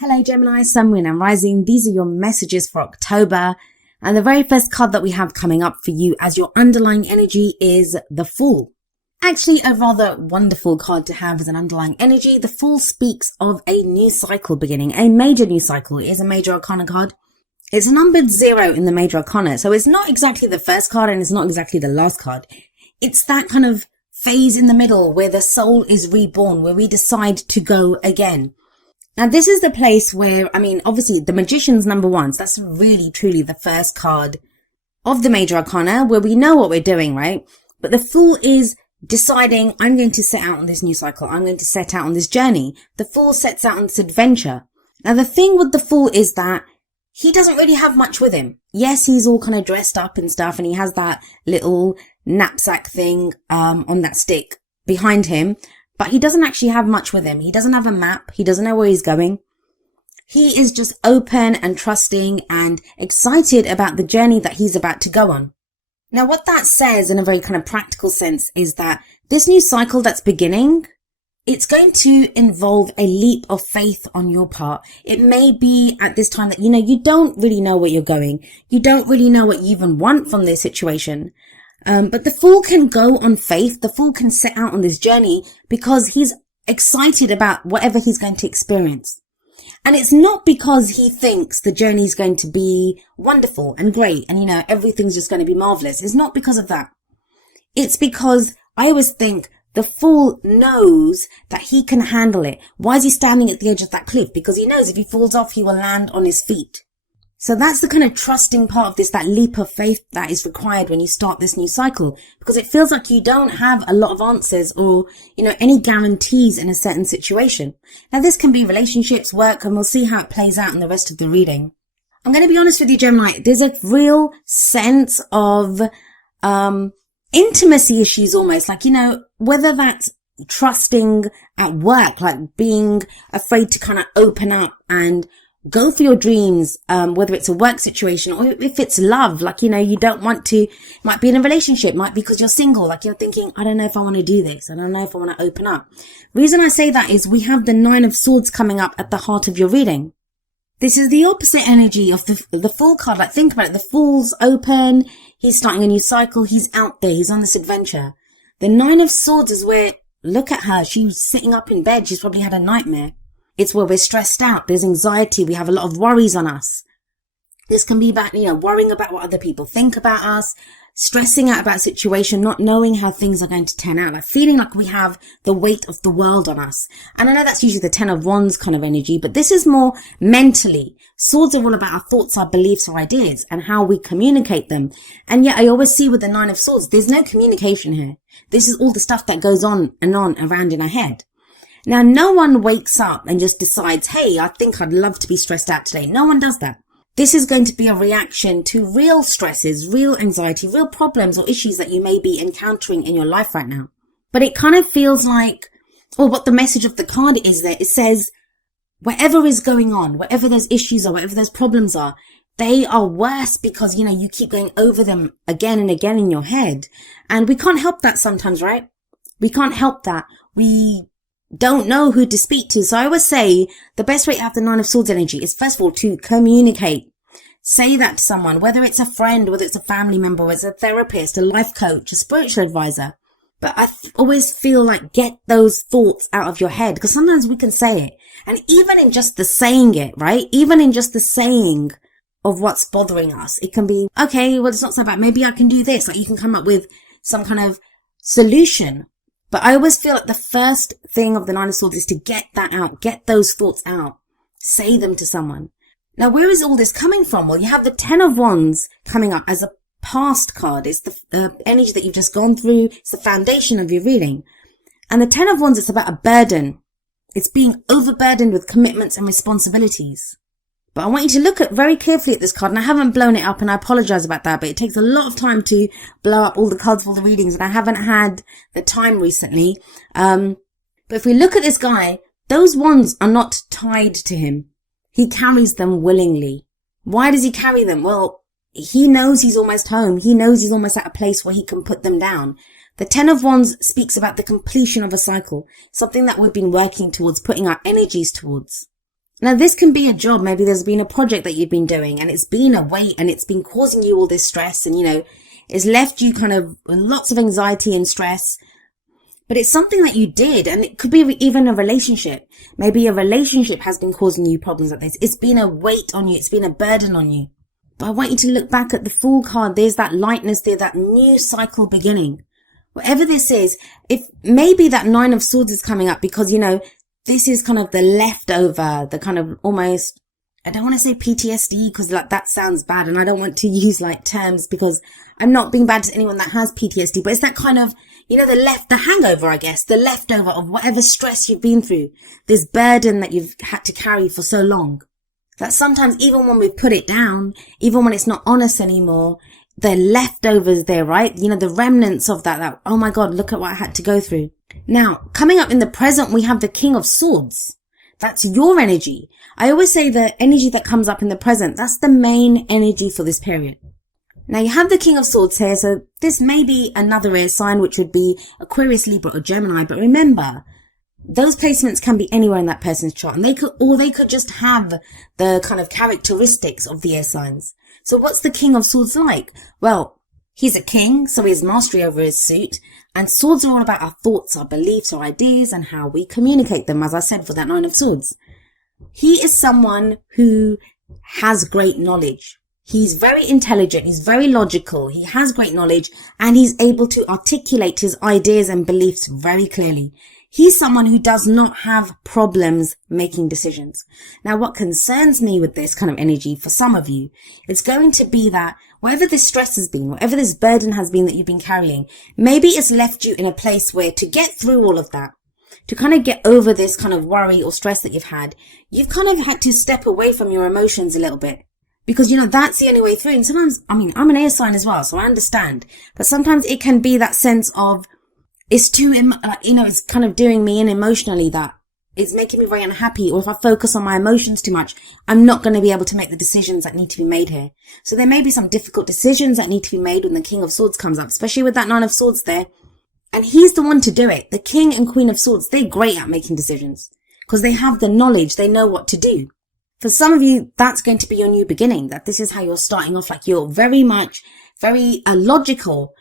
Hello Gemini, Sun, Moon and Rising. These are your messages for October. And the very first card that we have coming up for you as your underlying energy is the Fool. Actually, a rather wonderful card to have as an underlying energy. The Fool speaks of a new cycle beginning, a major new cycle. It is a major arcana card. It's numbered 0 in the major arcana. So it's not exactly the first card and it's not exactly the last card. It's that kind of phase in the middle where the soul is reborn, where we decide to go again. Now, this is the place where, obviously the Magician's number 1. So that's really, truly the first card of the major arcana where we know what we're doing, right? But the Fool is deciding, I'm going to set out on this new cycle. I'm going to set out on this journey. The Fool sets out on this adventure. Now, the thing with the Fool is that he doesn't really have much with him. Yes, he's all kind of dressed up and stuff, and he has that little knapsack thing on that stick behind him. But he doesn't actually have much with him. He doesn't have a map. He doesn't know where he's going. He is just open and trusting and excited about the journey that he's about to go on. Now, what that says in a very kind of practical sense is that this new cycle that's beginning, it's going to involve a leap of faith on your part. It may be at this time that, you don't really know where you're going. You don't really know what you even want from this situation. But the Fool can go on faith. The Fool can set out on this journey because he's excited about whatever he's going to experience. And it's not because he thinks the journey is going to be wonderful and great and, everything's just going to be marvelous. It's not because of that. It's because I always think the Fool knows that he can handle it. Why is he standing at the edge of that cliff? Because he knows if he falls off, he will land on his feet. So that's the kind of trusting part of this, that leap of faith that is required when you start this new cycle, because it feels like you don't have a lot of answers or, any guarantees in a certain situation. Now, this can be relationships, work, and we'll see how it plays out in the rest of the reading. I'm going to be honest with you, Gemini. There's a real sense of, intimacy issues almost, like, whether that's trusting at work, like being afraid to kind of open up and go for your dreams, whether it's a work situation or if it's love, like, you don't want to, might be in a relationship, might be because you're single, like you're thinking, I don't know if I want to do this. I don't know if I want to open up. Reason I say that is we have the 9 of Swords coming up at the heart of your reading. This is the opposite energy of the Fool card. Like, think about it. The Fool's open. He's starting a new cycle. He's out there. He's on this adventure. The 9 of Swords is where, look at her. She's sitting up in bed. She's probably had a nightmare. It's where we're stressed out. There's anxiety. We have a lot of worries on us. This can be about, worrying about what other people think about us, stressing out about a situation, not knowing how things are going to turn out, like feeling like we have the weight of the world on us. And I know that's usually the 10 of Wands kind of energy, but this is more mentally. Swords are all about our thoughts, our beliefs, our ideas, and how we communicate them. And yet I always see with the 9 of Swords, there's no communication here. This is all the stuff that goes on and on around in our head. Now, no one wakes up and just decides, hey, I think I'd love to be stressed out today. No one does that. This is going to be a reaction to real stresses, real anxiety, real problems or issues that you may be encountering in your life right now. But it kind of feels like, or what the message of the card is there, it says, whatever is going on, whatever those issues are, whatever those problems are, they are worse because, you keep going over them again and again in your head. And we can't help that sometimes, right? We can't help that. We don't know who to speak to. So I always say the best way to have the 9 of Swords energy is, first of all, to communicate. Say that to someone, whether it's a friend, whether it's a family member, whether it's a therapist, a life coach, a spiritual advisor. But I always feel like get those thoughts out of your head, because sometimes we can say it. And even in just the saying it, right? Even in just the saying of what's bothering us, it can be, okay, well, it's not so bad. Maybe I can do this. Like, you can come up with some kind of solution. But I always feel like the first thing of the 9 of Swords is to get that out, get those thoughts out, say them to someone. Now, where is all this coming from? Well, you have the 10 of Wands coming up as a past card. It's the energy that you've just gone through. It's the foundation of your reading. And the 10 of Wands, it's about a burden. It's being overburdened with commitments and responsibilities. But I want you to look at very carefully at this card, and I haven't blown it up, and I apologize about that, but it takes a lot of time to blow up all the cards for all the readings, and I haven't had the time recently. But if we look at this guy, those wands are not tied to him. He carries them willingly. Why does he carry them? Well, he knows he's almost home. He knows he's almost at a place where he can put them down. The 10 of Wands speaks about the completion of a cycle, something that we've been working towards, putting our energies towards. Now, this can be a job. Maybe there's been a project that you've been doing and it's been a weight and it's been causing you all this stress and, it's left you kind of with lots of anxiety and stress. But it's something that you did, and it could be even a relationship. Maybe a relationship has been causing you problems like this. It's been a weight on you. It's been a burden on you. But I want you to look back at the Fool card. There's that lightness there, that new cycle beginning. Whatever this is, if maybe that Nine of Swords is coming up because, this is kind of the leftover, the kind of almost, I don't want to say PTSD because that sounds bad, and I don't want to use terms because I'm not being bad to anyone that has PTSD, but it's that kind of, the hangover, I guess, the leftover of whatever stress you've been through, this burden that you've had to carry for so long. That sometimes even when we put it down, even when it's not on us anymore, the leftovers there, right? The remnants of that, oh my God, look at what I had to go through. Now, coming up in the present, we have the King of Swords. That's your energy. I always say the energy that comes up in the present, that's the main energy for this period. Now, you have the King of Swords here, so this may be another air sign, which would be Aquarius, Libra, or Gemini. But remember, those placements can be anywhere in that person's chart, and they could just have the kind of characteristics of the air signs. So what's the King of Swords like? Well, he's a king, so he has mastery over his suit, and swords are all about our thoughts, our beliefs, our ideas, and how we communicate them, as I said, for that Nine of Swords. He is someone who has great knowledge. He's very intelligent, he's very logical, he has great knowledge, and he's able to articulate his ideas and beliefs very clearly. He's someone who does not have problems making decisions. Now, what concerns me with this kind of energy for some of you, it's going to be that whatever this stress has been, whatever this burden has been that you've been carrying, maybe it's left you in a place where to get through all of that, to kind of get over this kind of worry or stress that you've kind of had to step away from your emotions a little bit. Because, that's the only way through. And sometimes, I'm an air sign as well, so I understand. But sometimes it can be that sense of, it's too, it's kind of doing me in emotionally, that it's making me very unhappy. Or if I focus on my emotions too much, I'm not going to be able to make the decisions that need to be made here. So there may be some difficult decisions that need to be made when the King of Swords comes up, especially with that Nine of Swords there. And he's the one to do it. The King and Queen of Swords, they're great at making decisions because they have the knowledge. They know what to do. For some of you, that's going to be your new beginning, that this is how you're starting off, you're very logical,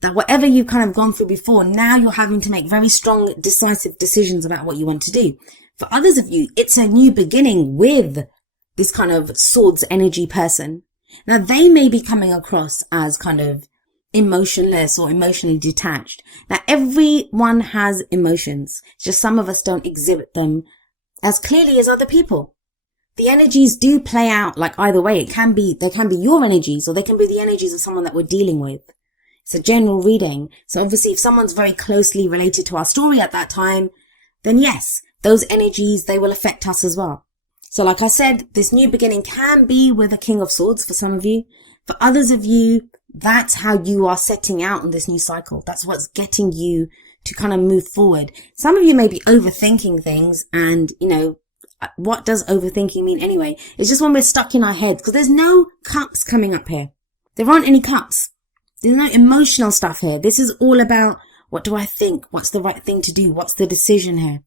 that whatever you've kind of gone through before, now you're having to make very strong, decisive decisions about what you want to do. For others of you, it's a new beginning with this kind of swords energy person. Now, they may be coming across as kind of emotionless or emotionally detached. Now, everyone has emotions. It's just some of us don't exhibit them as clearly as other people. The energies do play out either way. They can be your energies, or they can be the energies of someone that we're dealing with. It's a general reading. So obviously if someone's very closely related to our story at that time, then yes, those energies, they will affect us as well. So like I said, this new beginning can be with a King of Swords for some of you. For others of you, that's how you are setting out on this new cycle. That's what's getting you to kind of move forward. Some of you may be overthinking things, and what does overthinking mean anyway? It's just when we're stuck in our heads, because there's no cups coming up here. There aren't any cups. There's no emotional stuff here. This is all about, what do I think? What's the right thing to do? What's the decision here?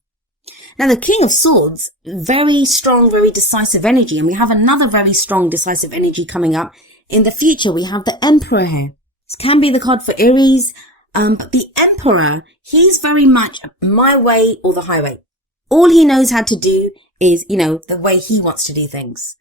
Now, the King of Swords, very strong, very decisive energy. And we have another very strong, decisive energy coming up in the future. We have the Emperor here. This can be the card for Aries. But the Emperor, he's very much my way or the highway. All he knows how to do is, the way he wants to do things.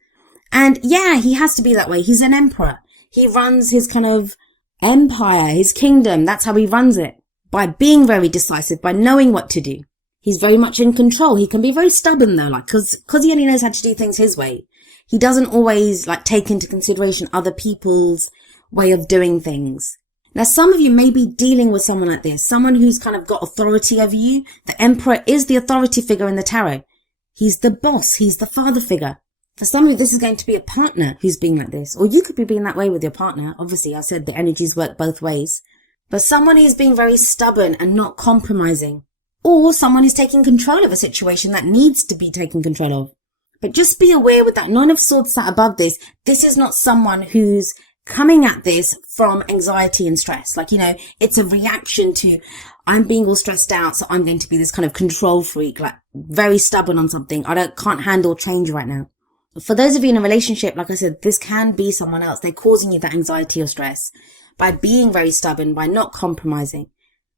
And yeah, he has to be that way. He's an emperor. He runs his kind of empire, his kingdom. That's how he runs it. By being very decisive, by knowing what to do. He's very much in control. He can be very stubborn though, cause he only knows how to do things his way. He doesn't always take into consideration other people's way of doing things. Now, some of you may be dealing with someone like this, someone who's kind of got authority over you. The Emperor is the authority figure in the tarot. He's the boss. He's the father figure. For some of you, this is going to be a partner who's being like this. Or you could be being that way with your partner. Obviously, I said the energies work both ways. But someone who's being very stubborn and not compromising. Or someone who's taking control of a situation that needs to be taken control of. But just be aware with that Nine of Swords sat above this, this is not someone who's coming at this from anxiety and stress. Like, it's a reaction to, I'm being all stressed out, so I'm going to be this kind of control freak, like very stubborn on something. Can't handle change right now. For those of you in a relationship, like I said, this can be someone else. They're causing you that anxiety or stress by being very stubborn, by not compromising.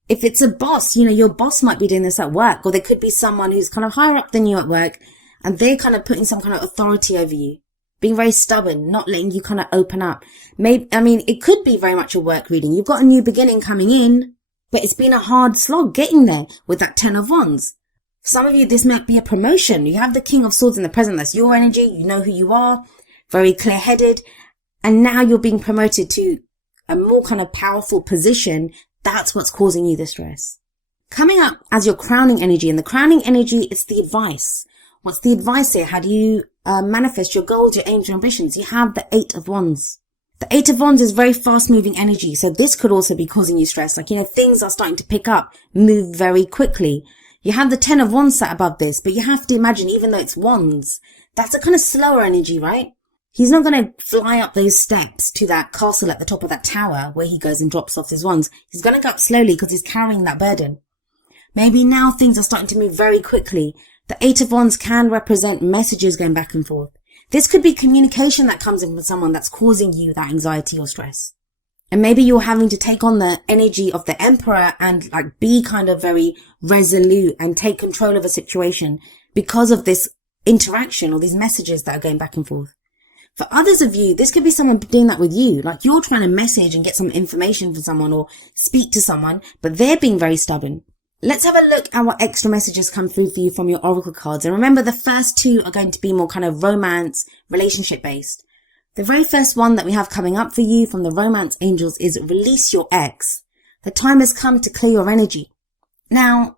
If it's a boss, your boss might be doing this at work, or there could be someone who's kind of higher up than you at work, and they're kind of putting some kind of authority over you, being very stubborn, not letting you kind of open up. It could be very much a work reading. You've got a new beginning coming in, but it's been a hard slog getting there with that 10 of Wands. Some of you, this might be a promotion. You have the King of Swords in the present. That's your energy. You know who you are, very clear-headed. And now you're being promoted to a more kind of powerful position. That's what's causing you the stress. Coming up as your crowning energy, and the crowning energy is the advice. What's the advice here? How do you manifest your goals, your aims, your ambitions? You have the 8 of Wands. The 8 of Wands is very fast-moving energy, so this could also be causing you stress. Like, things are starting to pick up, move very quickly. You have the 10 of Wands sat above this, but you have to imagine, even though it's Wands, that's a kind of slower energy, right? He's not going to fly up those steps to that castle at the top of that tower where he goes and drops off his wands. He's going to go up slowly because he's carrying that burden. Maybe now things are starting to move very quickly. The 8 of Wands can represent messages going back and forth. This could be communication that comes in with someone that's causing you that anxiety or stress. And maybe you're having to take on the energy of the Emperor and be kind of very resolute and take control of a situation because of this interaction or these messages that are going back and forth. For others of you, this could be someone doing that with you. Like, you're trying to message and get some information from someone or speak to someone, but they're being very stubborn. Let's have a look at what extra messages come through for you from your oracle cards. And remember, the first 2 are going to be more kind of romance, relationship based. The very first one that we have coming up for you from the romance angels is release your ex. The time has come to clear your energy. Now,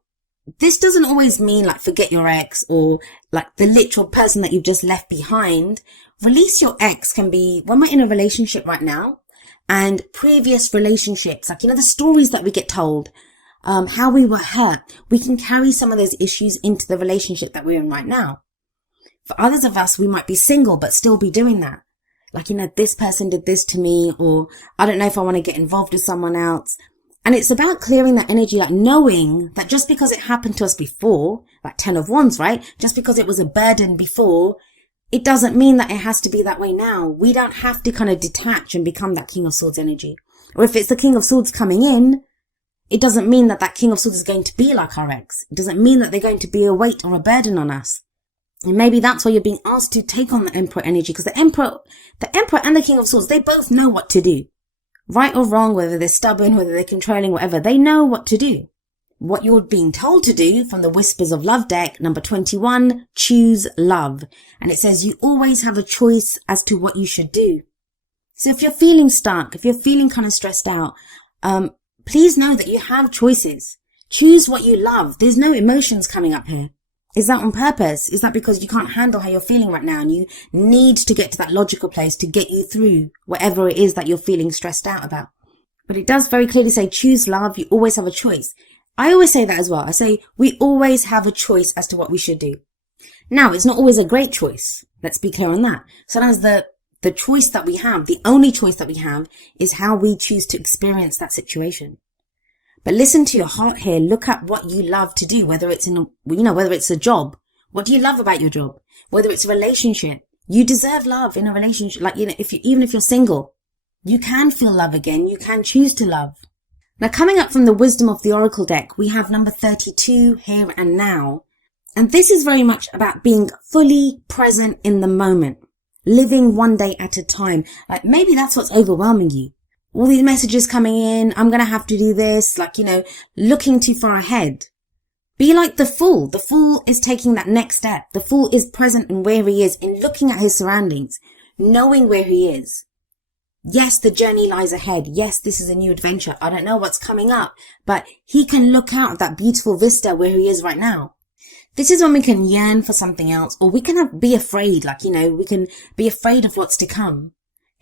this doesn't always mean forget your ex or the literal person that you've just left behind. Release your ex can be when we're in a relationship right now and previous relationships, the stories that we get told, how we were hurt. We can carry some of those issues into the relationship that we're in right now. For others of us, we might be single but still be doing that. This person did this to me, or I don't know if I want to get involved with someone else. And it's about clearing that energy, knowing that just because it happened to us before, 10 of Wands, right? Just because it was a burden before, it doesn't mean that it has to be that way now. We don't have to kind of detach and become that King of Swords energy. Or if it's the King of Swords coming in, it doesn't mean that that King of Swords is going to be like our ex. It doesn't mean that they're going to be a weight or a burden on us. And maybe that's why you're being asked to take on the Emperor energy, because the Emperor and the King of Swords, they both know what to do. Right or wrong, whether they're stubborn, whether they're controlling, whatever, they know what to do. What you're being told to do from the Whispers of Love deck, number 21, choose love. And it says you always have a choice as to what you should do. So if you're feeling stuck, if you're feeling kind of stressed out, please know that you have choices. Choose what you love. There's no emotions coming up here. Is that on purpose? Is that because you can't handle how you're feeling right now and you need to get to that logical place to get you through whatever it is that you're feeling stressed out about? But it does very clearly say choose love. You always have a choice. I always say that as well. I say we always have a choice as to what we should do. Now, it's not always a great choice. Let's be clear on that. Sometimes the choice that we have, the only choice that we have, is how we choose to experience that situation. But listen to your heart here. Look at what you love to do, whether it's whether it's a job. What do you love about your job? Whether it's a relationship. You deserve love in a relationship. Even if you're single, you can feel love again. You can choose to love. Now, coming up from the Wisdom of the Oracle deck, we have number 32, here and now. And this is very much about being fully present in the moment. Living one day at a time. Maybe that's what's overwhelming you. All these messages coming in, I'm going to have to do this, looking too far ahead. Be like the Fool. The Fool is taking that next step. The Fool is present in where he is, in looking at his surroundings, knowing where he is. Yes, the journey lies ahead. Yes, this is a new adventure. I don't know what's coming up, but he can look out at that beautiful vista where he is right now. This is when we can yearn for something else, or we can be afraid, we can be afraid of what's to come.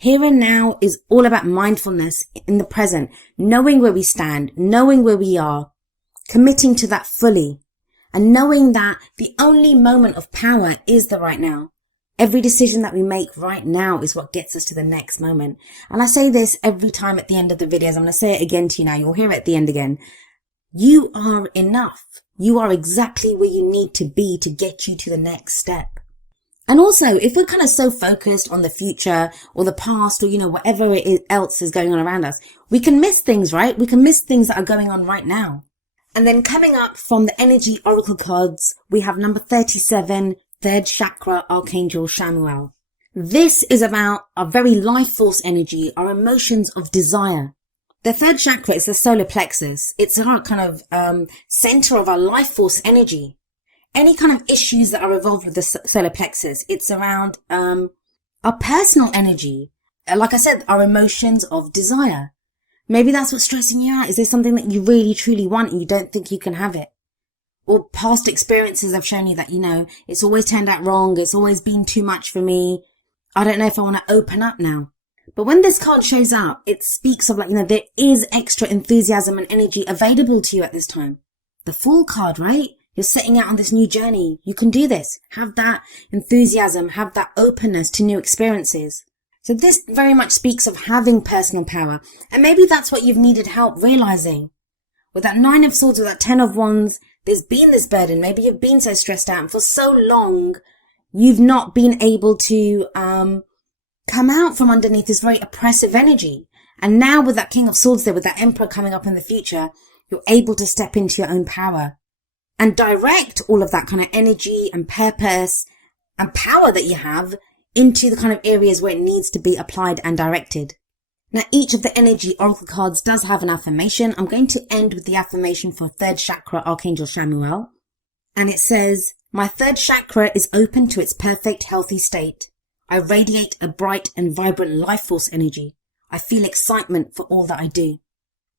Here and now is all about mindfulness in the present, knowing where we stand, knowing where we are, committing to that fully, and knowing that the only moment of power is the right now. Every decision that we make right now is what gets us to the next moment. And I say this every time at the end of the videos. I'm going to say it again to you now. You'll hear it at the end again. You are enough. You are exactly where you need to be to get you to the next step. And also, if we're kind of so focused on the future or the past or, whatever else is going on around us, we can miss things, right? We can miss things that are going on right now. And then coming up from the energy oracle cards, we have number 37, third chakra, Archangel Chamuel. This is about our very life force energy, our emotions of desire. The third chakra is the solar plexus. It's our kind of center of our life force energy. Any kind of issues that are involved with the solar plexus, it's around our personal energy. Like I said, our emotions of desire. Maybe that's what's stressing you out. Is there something that you really, truly want and you don't think you can have it? Or past experiences have shown you that, it's always turned out wrong. It's always been too much for me. I don't know if I want to open up now. But when this card shows up, it speaks of there is extra enthusiasm and energy available to you at this time. The Fool card, right? You're setting out on this new journey. You can do this. Have that enthusiasm, have that openness to new experiences. So this very much speaks of having personal power. And maybe that's what you've needed help realizing. With that 9 of Swords, with that 10 of Wands, there's been this burden. Maybe you've been so stressed out and for so long, you've not been able to come out from underneath this very oppressive energy. And now with that King of Swords there, with that Emperor coming up in the future, you're able to step into your own power and direct all of that kind of energy and purpose and power that you have into the kind of areas where it needs to be applied and directed. Now, each of the energy oracle cards does have an affirmation. I'm going to end with the affirmation for third chakra, Archangel Chamuel. And it says, my third chakra is open to its perfect, healthy state. I radiate a bright and vibrant life force energy. I feel excitement for all that I do.